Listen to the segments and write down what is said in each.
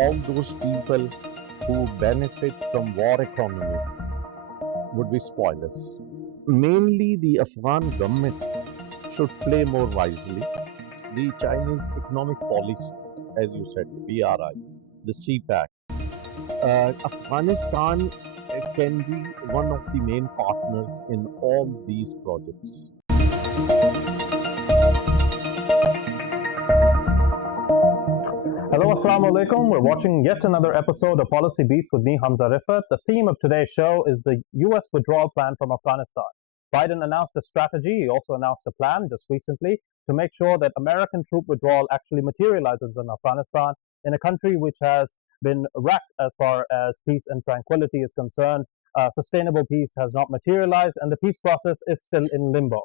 all those people who benefit from war economy would be spoilers. Mainly the Afghan government should play more wisely. The Chinese economic policy, as you said, BRI, the CPAC, Afghanistan can be one of the main partners in all these projects. Hello, Assalamu alaikum. We're watching yet another episode of Policy Beats with me, Hamza Rifat. The theme of today's show is the US withdrawal plan from Afghanistan. Biden announced a strategy. He also announced a plan just recently to make sure that American troop withdrawal actually materializes in Afghanistan, in a country which has been wrecked as far as peace and tranquility is concerned. Sustainable peace has not materialized, and the peace process is still in limbo.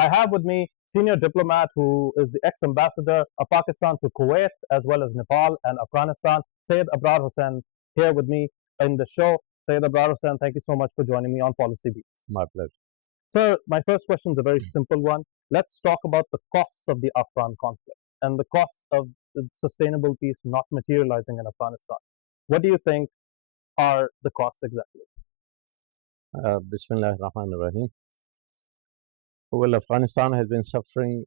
I have with me senior diplomat who is the ex-ambassador of Pakistan to Kuwait, as well as Nepal and Afghanistan, Syed Abrar Hussain, here with me in the show. Syed Abrar Hussain, thank you so much for joining me on Policy Beats. My pleasure. Sir, my first question is a very simple one. Let's talk about the costs of the Afghan conflict and the costs of the sustainable peace not materializing in Afghanistan. What do you think are the costs exactly? Bismillah ar-Rahman ar-Rahim. Well, Afghanistan has been suffering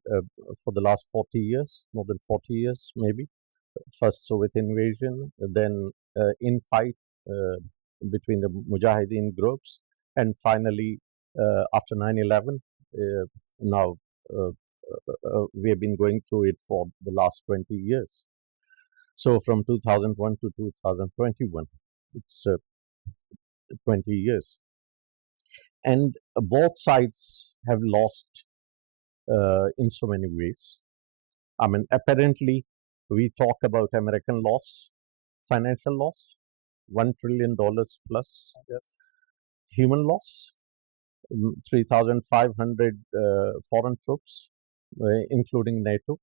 for the last 40 years, more than 40 years maybe. First Soviet invasion, then infight between the Mujahideen groups, and finally after 9/11, now we have been going through it for the last 20 years. So from 2001 to 2021, it's 20 years. And both sides have lost in so many ways. I mean, apparently, we talk about American loss, financial loss, $1 trillion plus, human loss, 3,500 foreign troops, including NATO.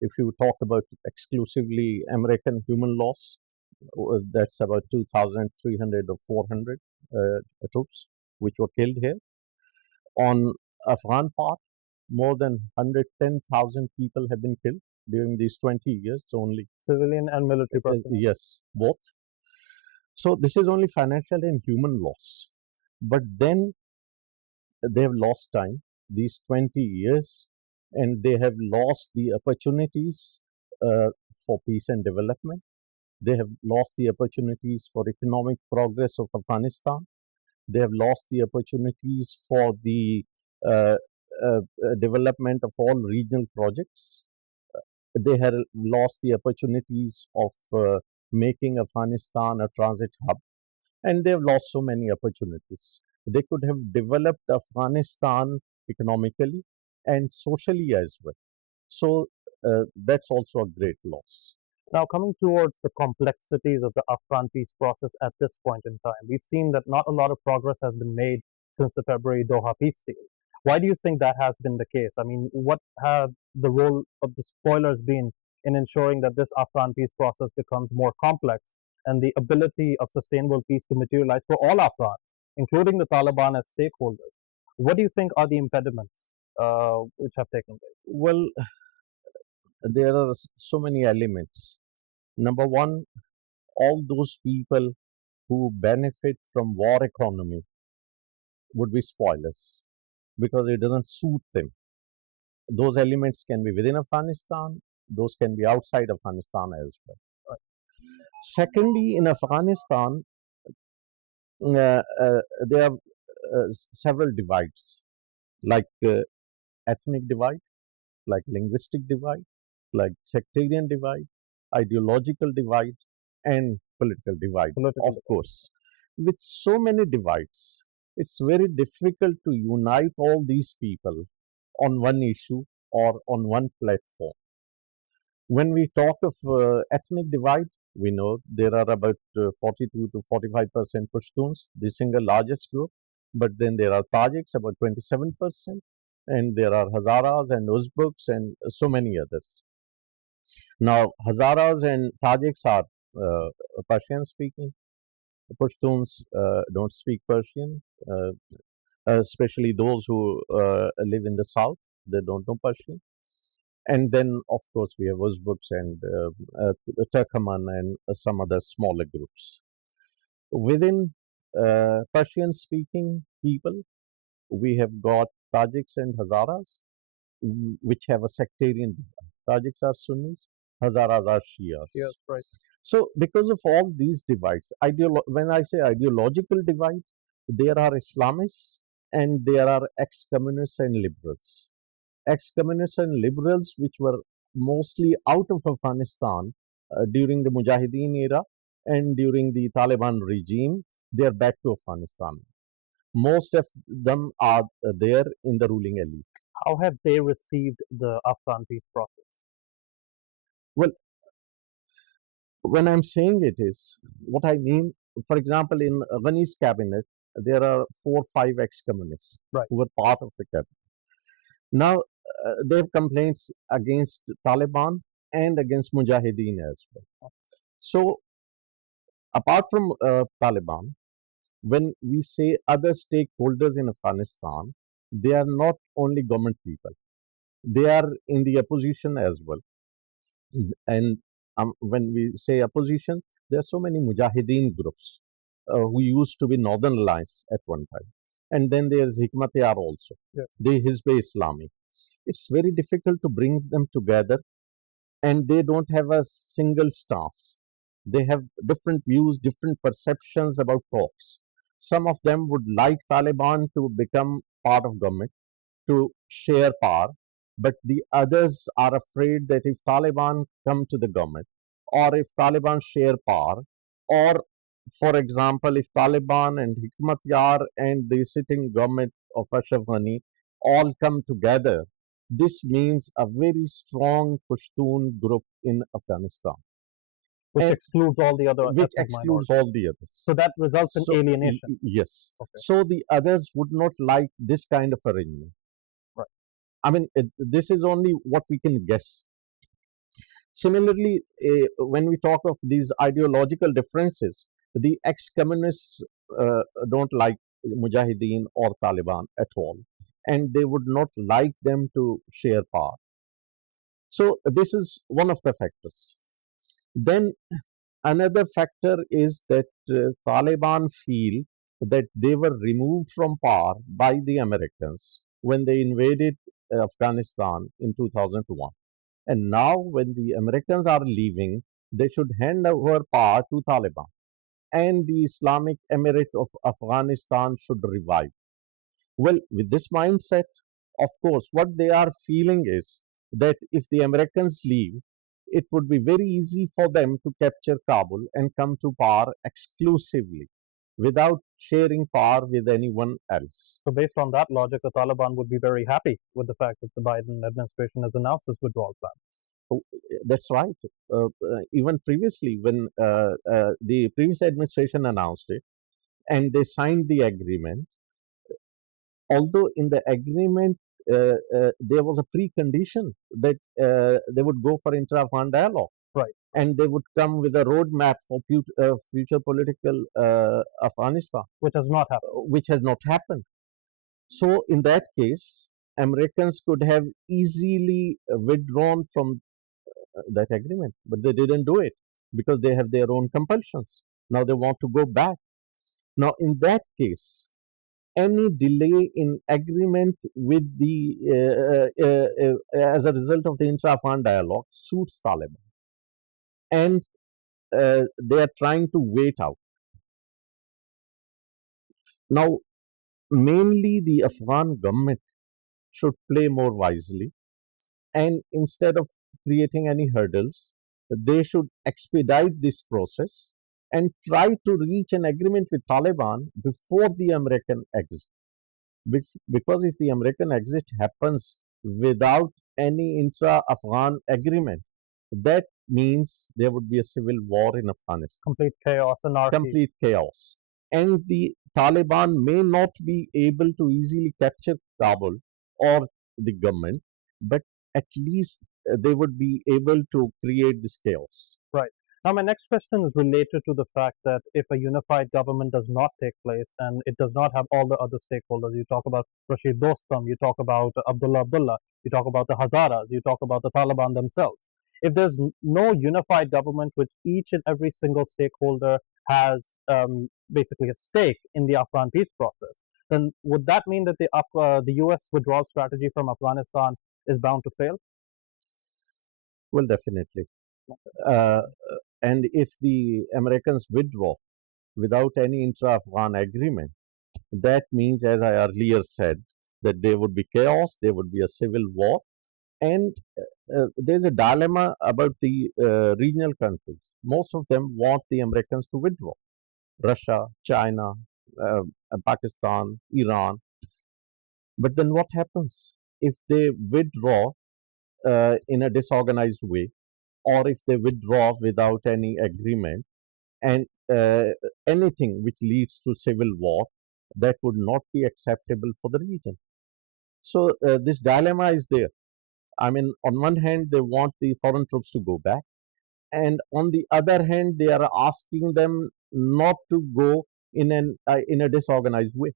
If you talk about exclusively American human loss, that's about 2,300 or 400 troops which were killed here. On Afghan part, more than 110,000 people have been killed during these 20 years only. Civilian and military personnel? Yes, both. So this is only financial and human loss. But then they have lost time, these 20 years, and they have lost the opportunities for peace and development. They have lost the opportunities for economic progress of Afghanistan. They have lost the opportunities for the development of all regional projects. They have lost the opportunities of making Afghanistan a transit hub. And they have lost so many opportunities. They could have developed Afghanistan economically and socially as well. So that's also a great loss. Now, coming towards the complexities of the Afghan peace process at this point in time, we've seen that not a lot of progress has been made since the February Doha peace deal. Why do you think that has been the case? I mean, what have the role of the spoilers been in ensuring that this Afghan peace process becomes more complex and the ability of sustainable peace to materialize for all Afghans, including the Taliban as stakeholders? What do you think are the impediments which have taken place? Well, there are so many elements. Number one, all those people who benefit from war economy would be spoilers because it doesn't suit them. Those elements can be within Afghanistan, those can be outside Afghanistan as well. Secondly, in Afghanistan, there are several divides, like ethnic divide, like linguistic divide, like sectarian divide, ideological divide, and political divide, of course. With so many divides, it's very difficult to unite all these people on one issue or on one platform. When we talk of ethnic divide, we know there are about 42 to 45% Pashtuns, the single largest group, but then there are Tajiks, about 27%, and there are Hazaras and Uzbeks and so many others. Now, Hazaras and Tajiks are Persian speaking. Pashtuns don't speak Persian, especially those who live in the south, they don't know Persian. And then, of course, we have Uzbeks and Turkmen and some other smaller groups. Within Persian-speaking people, we have got Tajiks and Hazaras, which have a sectarian divide. Tajiks are Sunnis, Hazaras are Shias. Yes, right. So, because of all these divides, when I say ideological divide, there are Islamists and there are ex-communists and liberals. Ex-communists and liberals, which were mostly out of Afghanistan during the Mujahideen era and during the Taliban regime, they are back to Afghanistan. Most of them are there in the ruling elite. How have they received the Afghan peace process? Well, when I'm saying it is, what I mean, for example, in Ghani's cabinet, there are 4 or 5 ex-communists who were part of the cabinet. Now, they have complaints against Taliban and against Mujahideen as well. So, apart from Taliban, when we say other stakeholders in Afghanistan, they are not only government people. They are in the opposition as well. And when we say opposition, there are so many Mujahideen groups who used to be Northern Alliance at one time. And then there's Hikmat-yar also, the Hizb-e-Islami. It's very difficult to bring them together, and they don't have a single stance. They have different views, different perceptions about talks. Some of them would like Taliban to become part of government, to share power, but the others are afraid that if Taliban come to the government, or if Taliban share power, or for example, if Taliban and Hikmat-yar and the sitting government of Ashraf Ghani all come together, this means a very strong Pashtun group in Afghanistan. Which excludes all the other Which excludes all the others. So that results in alienation. Yes. Okay. So the others would not like this kind of arrangement. Right. I mean, this is only what we can guess. Similarly, when we talk of these ideological differences, the ex-communists don't like Mujahideen or Taliban at all, and they would not like them to share power. So this is one of the factors. Then another factor is that Taliban feel that they were removed from power by the Americans when they invaded Afghanistan in 2001. And now when the Americans are leaving, they should hand over power to Taliban. And the Islamic Emirate of Afghanistan should revive. Well, with this mindset, of course, what they are feeling is that if the Americans leave, it would be very easy for them to capture Kabul and come to power exclusively without sharing power with anyone else. So based on that logic, the Taliban would be very happy with the fact that the Biden administration has announced this withdrawal plan. Oh, that's right. Even previously, when the previous administration announced it and they signed the agreement, although in the agreement there was a precondition that they would go for intra-Afghan dialogue. Right. And they would come with a roadmap for future political Afghanistan. Which has not happened. Which has not happened. So in that case, Americans could have easily withdrawn from that agreement, but they didn't do it because they have their own compulsions. Now they want to go back. Now in that case, any delay in agreement with the as a result of the intra-Afghan dialogue suits Taliban, and they are trying to wait out. Now, mainly the Afghan government should play more wisely, and instead of creating any hurdles, they should expedite this process and try to reach an agreement with Taliban before the American exit. Because if the American exit happens without any intra-Afghan agreement, that means there would be a civil war in Afghanistan. Complete chaos, anarchy. Complete chaos. And the Taliban may not be able to easily capture Kabul or the government, but at least they would be able to create this chaos. Right. Now, my next question is related to the fact that if a unified government does not take place and it does not have all the other stakeholders, you talk about Rashid Dostum, you talk about Abdullah, you talk about the Hazaras, you talk about the Taliban themselves. If there's no unified government which each and every single stakeholder has basically a stake in the Afghan peace process, then would that mean that the US withdrawal strategy from Afghanistan is bound to fail? Well, definitely. Uh, and if the Americans withdraw without any intra-Afghan agreement, that means, as I earlier said, that there would be chaos, there would be a civil war, and there's a dilemma about the regional countries. Most of them want the Americans to withdraw. Russia, China, Pakistan, Iran. But then what happens if they withdraw in a disorganized way, or if they withdraw without any agreement, and anything which leads to civil war, that would not be acceptable for the region. So this dilemma is there. I mean, on one hand, they want the foreign troops to go back, and on the other hand, they are asking them not to go in a disorganized way.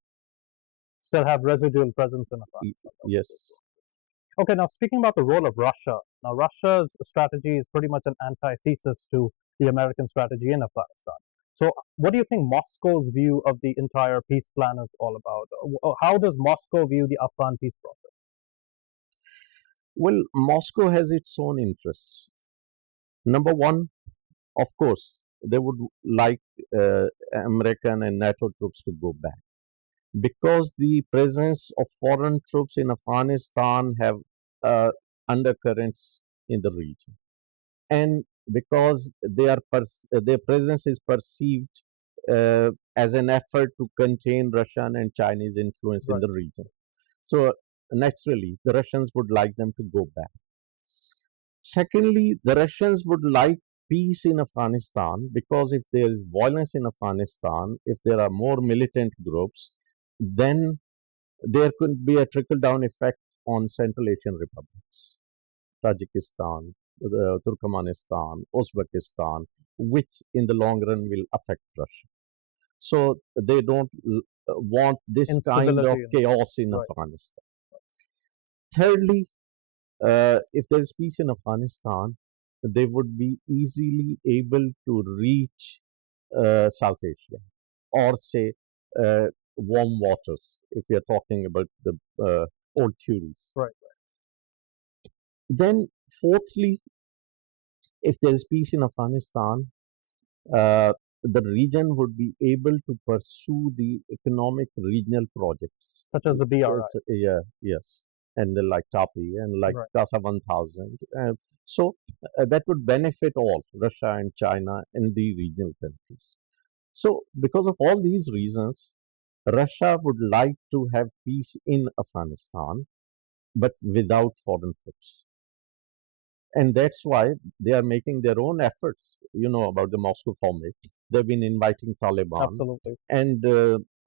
Still have residual presence in Afghanistan. Yes. Okay, now speaking about the role of Russia, now Russia's strategy is pretty much an antithesis to the American strategy in Afghanistan. So, what do you think Moscow's view of the entire peace plan is all about? How does Moscow view the Afghan peace process? Well, Moscow has its own interests. Number one, of course, they would like American and NATO troops to go back, because the presence of foreign troops in Afghanistan have undercurrents in the region, and because their presence is perceived as an effort to contain Russian and Chinese influence in the region. So naturally, the Russians would like them to go back. Secondly, the Russians would like peace in Afghanistan, because if there is violence in Afghanistan, if there are more militant groups, then there could be a trickle-down effect on Central Asian republics, Tajikistan, Turkmenistan, Uzbekistan, which in the long run will affect Russia. So they don't want this kind of chaos in Afghanistan. Thirdly, if there is peace in Afghanistan, they would be easily able to reach South Asia, or say warm waters, if we are talking about the old theories. Right. Then, fourthly, if there is peace in Afghanistan, the region would be able to pursue the economic regional projects, such as the BRI. Yeah, yes, and like TAPI and like CASA 1000. So that would benefit all Russia and China and the regional countries. So, because of all these reasons, Russia would like to have peace in Afghanistan, but without foreign troops. And that's why they are making their own efforts. You know about the Moscow format. They've been inviting Taliban. Absolutely. And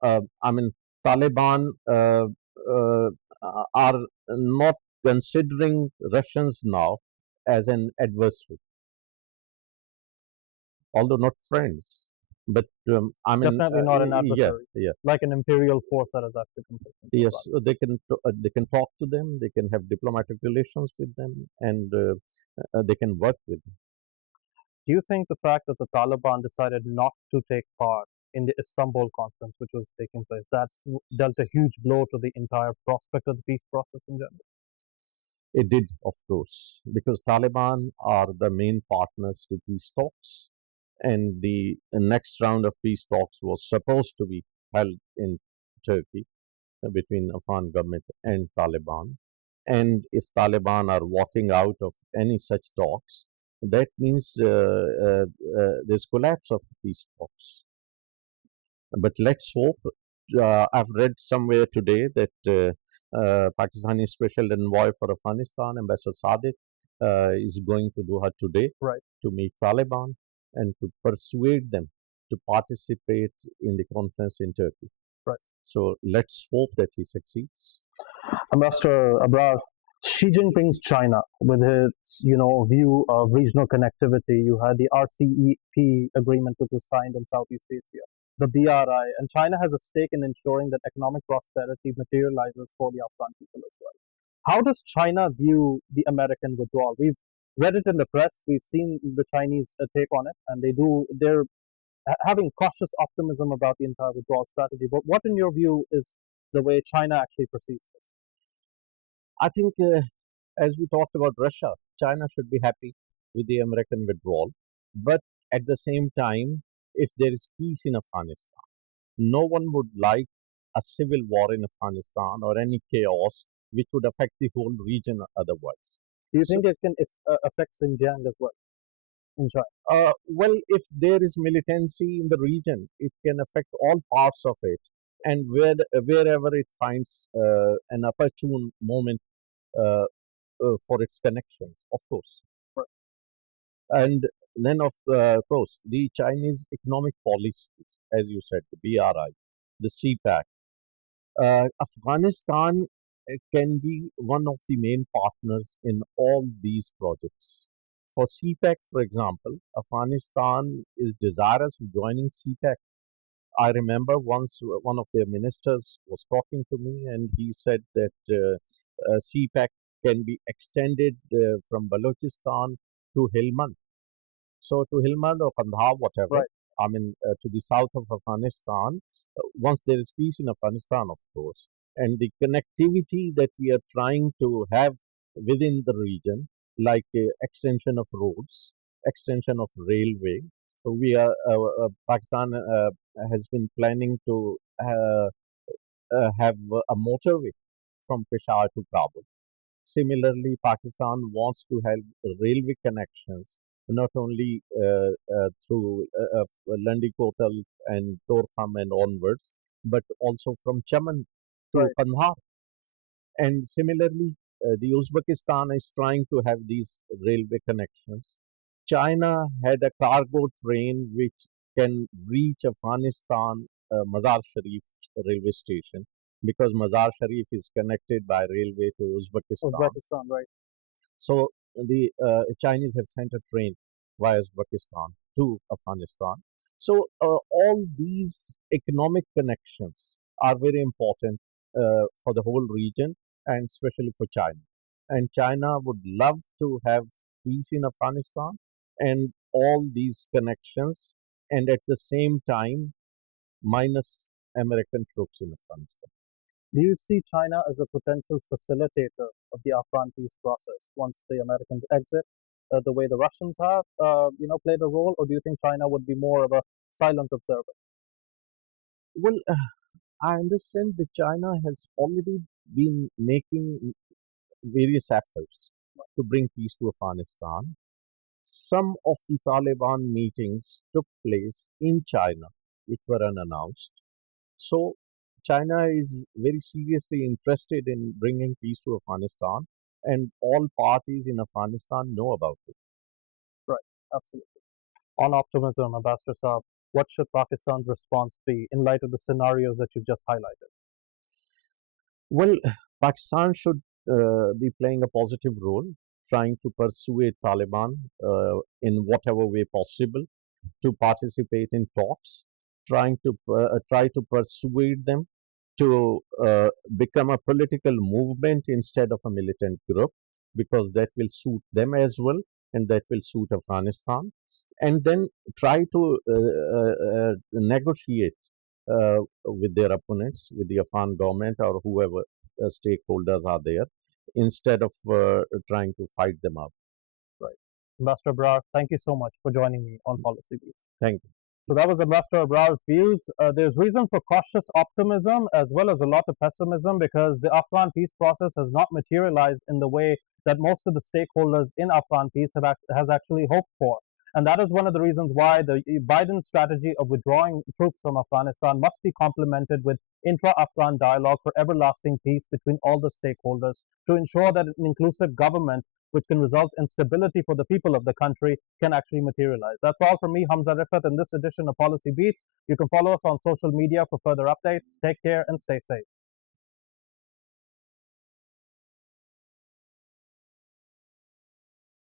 I mean, Taliban are not considering Russians now as an adversary, although not friends. But I mean, definitely not an adversary. Yeah, like an imperial force that is actually consistent. Yes, they can talk to them, they can have diplomatic relations with them, and they can work with them. Do you think the fact that the Taliban decided not to take part in the Istanbul conference, which was taking place, that dealt a huge blow to the entire prospect of the peace process in general? It did, of course, because Taliban are the main partners to peace talks, and the next round of peace talks was supposed to be held in Turkey between Afghan government and Taliban. And if Taliban are walking out of any such talks, that means there's collapse of peace talks. But let's hope. I've read somewhere today that Pakistani Special Envoy for Afghanistan, Ambassador Sadiq, is going to Doha today to meet Taliban and to persuade them to participate in the conference in Turkey. So let's hope that he succeeds. Ambassador Abrar, Xi Jinping's China, with its view of regional connectivity, you had the RCEP agreement, which was signed in Southeast Asia, the BRI, and China has a stake in ensuring that economic prosperity materializes for the Afghan people as well. How does China view the American withdrawal? We've read it in the press, we've seen the Chinese take on it, and they're having cautious optimism about the entire withdrawal strategy. But what, in your view, is the way China actually perceives this? I think, as we talked about Russia, China should be happy with the American withdrawal. But at the same time, if there is peace in Afghanistan, no one would like a civil war in Afghanistan or any chaos which would affect the whole region otherwise. Do you think it can affect Xinjiang as well in China? Well, if there is militancy in the region, it can affect all parts of it. And wherever it finds an opportune moment for its connections, of course. Right. And then, of course, the Chinese economic policies, as you said, the BRI, the CPAC. Afghanistan can be one of the main partners in all these projects. For CPAC, for example, Afghanistan is desirous of joining CPAC. I remember once one of their ministers was talking to me, and he said that CPAC can be extended from Balochistan to Helmand. So to Helmand or Kandahar, whatever. Right. I mean, to the south of Afghanistan, once there is peace in Afghanistan, of course, and the connectivity that we are trying to have within the region, like extension of roads, extension of railway. So we are Pakistan has been planning to have a motorway from Peshawar to Kabul. Similarly, Pakistan wants to have railway connections not only through Landi Kotal and Torkham and onwards, but also from Chaman to Right. Kandahar. And similarly, the Uzbekistan is trying to have these railway connections. China had a cargo train which can reach Afghanistan, Mazar Sharif railway station, because Mazar Sharif is connected by railway to Uzbekistan. Uzbekistan, right? So the Chinese have sent a train via Uzbekistan to Afghanistan. So all these economic connections are very important for the whole region and especially for China. And China would love to have peace in Afghanistan and all these connections, and at the same time, minus American troops in Afghanistan. Do you see China as a potential facilitator of the Afghan peace process once the Americans exit, the way the Russians have, played a role, or do you think China would be more of a silent observer? Well, I understand that China has already been making various efforts to bring peace to Afghanistan. Some of the Taliban meetings took place in China, which were unannounced. So China is very seriously interested in bringing peace to Afghanistan, and all parties in Afghanistan know about it. Right, absolutely. On optimism, Ambassador Saab, what should Pakistan's response be in light of the scenarios that you've just highlighted? Well, Pakistan should be playing a positive role, trying to persuade Taliban in whatever way possible to participate in talks, try to persuade them to become a political movement instead of a militant group, because that will suit them as well and that will suit Afghanistan, and then try to negotiate with their opponents, with the Afghan government or whoever stakeholders are there, instead of trying to fight them out. Right. Ambassador Abrar, thank you so much for joining me on Policy Beats. Thank you. So that was Ambassador Abrar's views. There's reason for cautious optimism as well as a lot of pessimism, because the Afghan peace process has not materialized in the way that most of the stakeholders in Afghan peace has actually hoped for. And that is one of the reasons why the Biden strategy of withdrawing troops from Afghanistan must be complemented with intra-Afghan dialogue for everlasting peace between all the stakeholders to ensure that an inclusive government which can result in stability for the people of the country can actually materialize. That's all from me, Hamza Rifat, in this edition of Policy Beats. You can follow us on social media for further updates. Take care and stay safe.